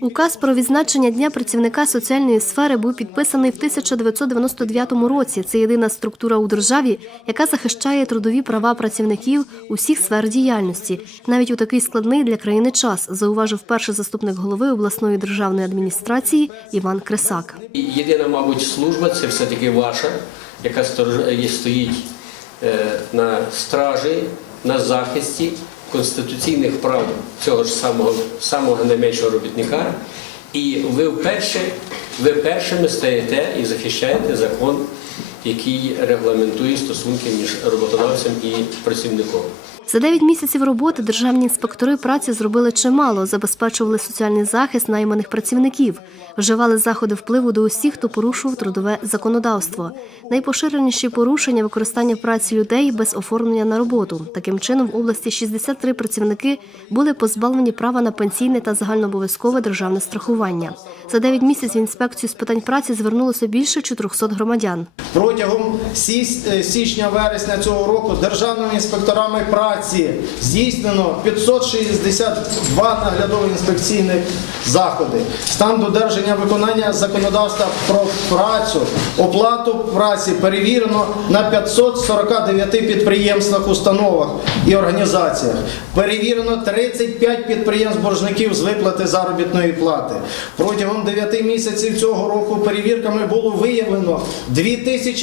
Указ про відзначення Дня працівника соціальної сфери був підписаний в 1999 році. Це єдина структура у державі, яка захищає трудові права працівників усіх сфер діяльності, навіть у такий складний для країни час, зауважив перший заступник голови обласної державної адміністрації Іван Кресак. Єдина, мабуть, служба це все-таки ваша, яка стоїть е, на стражі, на захисті конституційних прав цього ж самого, самого найменшого робітника. І ви вперше, ви першими стаєте і захищаєте закон, який регламентує стосунки між роботодавцем і працівником. За 9 місяців роботи державні інспектори праці зробили чимало, забезпечували соціальний захист найманих працівників, вживали заходи впливу до усіх, хто порушував трудове законодавство. Найпоширеніші порушення використання праці людей без оформлення на роботу. Таким чином, в області 63 працівники були позбавлені права на пенсійне та загальнообов'язкове державне страхування. За 9 місяців в інспекцію з питань праці звернулося більше 400 громадян. Протягом е, січня-вересня цього року державними інспекторами праці здійснено 562 наглядові інспекційних заходи. Стан додержання виконання законодавства про працю, оплату праці перевірено на 549 підприємствах, установах і організаціях. Перевірено 35 підприємств боржників з виплати заробітної плати. Протягом 9 місяців цього року перевірками було виявлено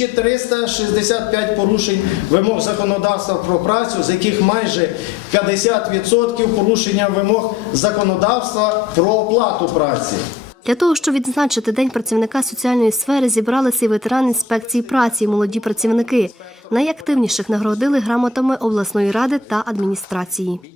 2365 порушень вимог законодавства про працю, з яких майже 50% порушення вимог законодавства про оплату праці. Для того, щоб відзначити День працівника соціальної сфери, зібралися і ветерани інспекції праці, і молоді працівники. Найактивніших нагородили грамотами обласної ради та адміністрації.